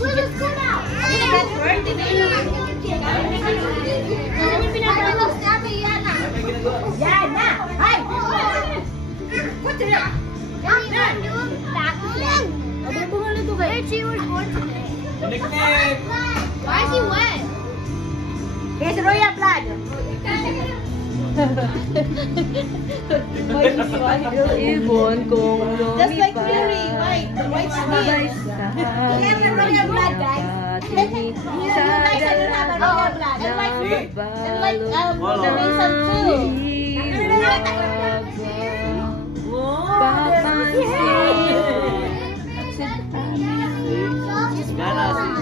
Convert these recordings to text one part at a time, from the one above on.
Let's go now. Yana! Hi! What's it up? I'm doing backflip. She was born today. Why is he wet? Here's royal blood. Ibon kong Just like lumipad. Fury, white skin. Here's the royal blood, guys. You guys have a royal blood. And like the reason too.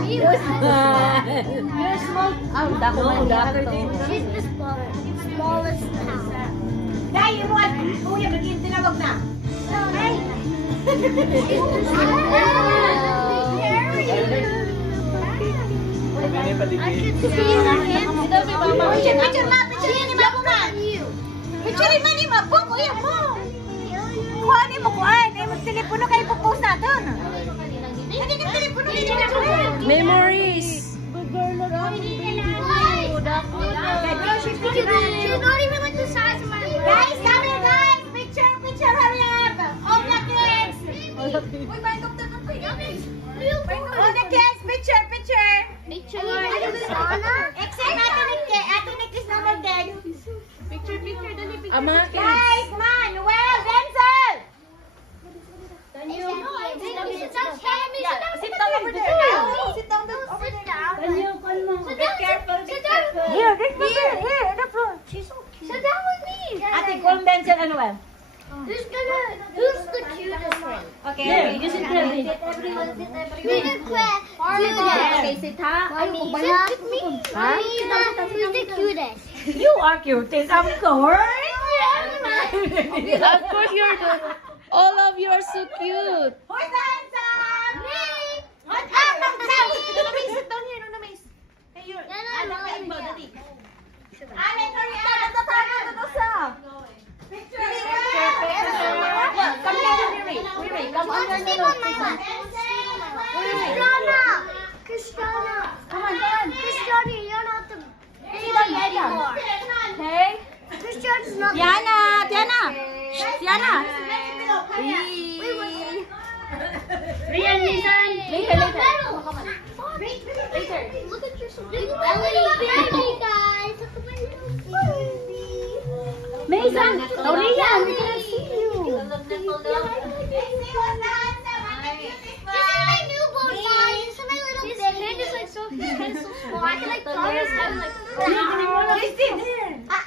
You're small. She's the smallest town. Dahil yung mga kuya, magiging tinawag na. Hey! Picture man yung mabong, kuya mo. Kuhaan mo, kuhaan. Ay, mag-telepono kayo po-post natin. Hindi ka telepono kayo. Memories. She's not even like the size of my leg. Guys, come here, guys. Picture, hurry up. All the kids. All the kids, picture. Except Ate Nick is not more dead. Picture. Ang mga kids. Guys, come on. Noel, Denzel. Sit down over there. Sit down over there. Be careful. Here, the floor. She's so cute. Sit down with me. Ate, call Denzel and Noel. Who's the cutest one? Okay. Yeah, you sit there. Okay, sit ha. Sit with me. Who's the cutest? You are cutest, of course. Of course, all of you are so cute. Who's the handsome? Me. Sit down here. No, Mace. Hey, you're. Alex, hurry up. Picture. Come here, Riri. Come on, Christiana. Come on. Christiana, you're not the anymore. Hey. Christiana's not. Tiana. Rian, listen. Later. Look at your baby, guys. Look at my little baby. Mason, Rian, we can see you. My newborn, guys. This is my little baby. His head is like so small. I can like draw his head like.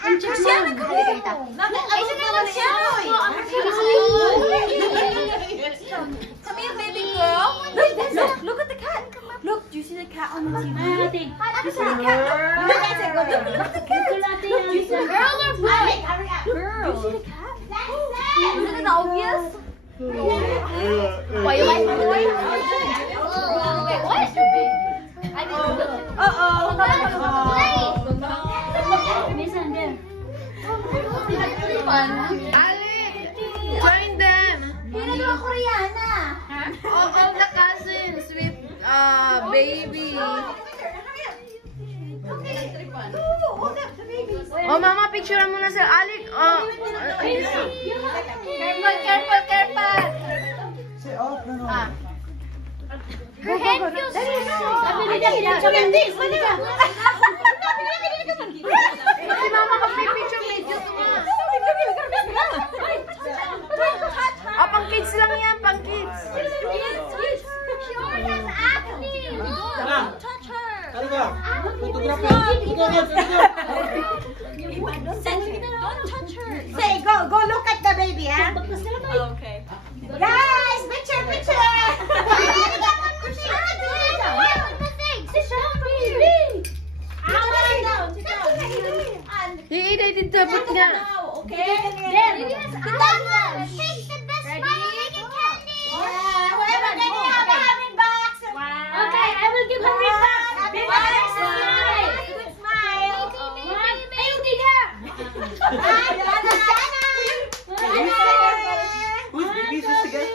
Christiana, come here. Come here, baby girl. Look at the cat. Look, do you see the cat on the TV? Look at the cat. Look at the cat. Girl or boy? Girl. Do you see the cat? Isn't it obvious? Why you like my boy? Wait, what? I didn't look. Listen there. Alec, join them. Hindi na Koreana. All the cousins with baby. Oh, mama, picture mo na sa Alec. Careful. Her head feels so Si mama mag-picture medyo pang kids lang yan, pang kids. She already has acne. Look, don't touch her. Don't touch her. Say, go look at the baby, huh? Okay. Guys, picture. Hindi dapat nga. Okay. There. Take the best smile like a candy. Whoever can have $100. Okay, I will give $100. Big smile. Good smile. Ayun, Tina. Who's the pieces together?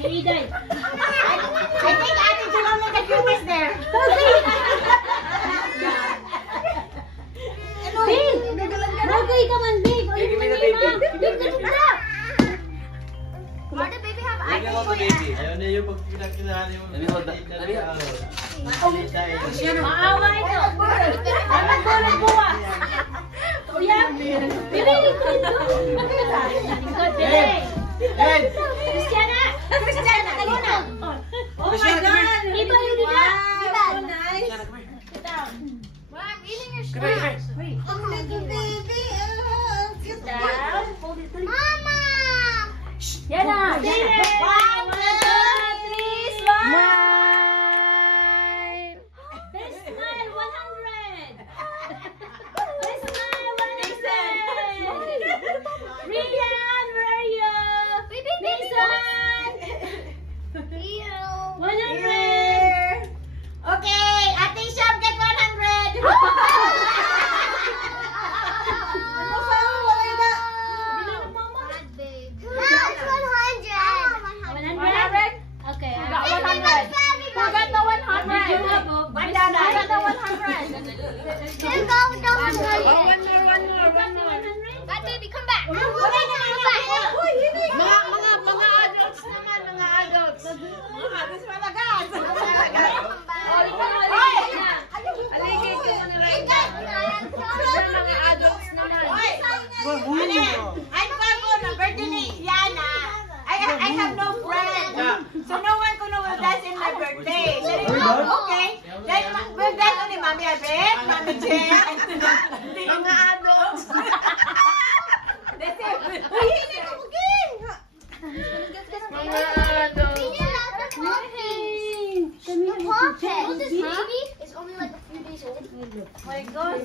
I think Ate Jalome the cutest there. Bagoy ka man, babe. Give me the baby. Why the baby have Bigyan iPhone ko for the baby. Ayaw na yung pag pinagkinahan yung... Let me hold that. Maawa ito. Ano ko na buwa? Kuya, bili ito ito. Hey! Christiana! Christiana, kalina. Oh my God! Iba yun nila. So nice. Sit down. Well, I'm eating your Come here, snacks. come Oh, little baby. Sit down. Mama! Yan na. One, two, three, smile. Let's smile 100. Let's smile 100. Rian, where are you? Mason. 100. Okay, Ate Shop, get 100. That's 100. 100. Okay. Got 100. Who got the 100? One I got the 100. One more. That baby, come back. Come back. Mga adults naman, mga adults. Mga adults malagas. Aligay ko mo na rin. Mga adults naman. I'm Paco, na birthday ni Yana. I have no friends. So no one will dance in my birthday. Okay. Then we'll dance only Mommy Abet, Mommy Jen. Mga adults. Hindi ko bugin. Mga adults. This baby is only like a few days old. My God.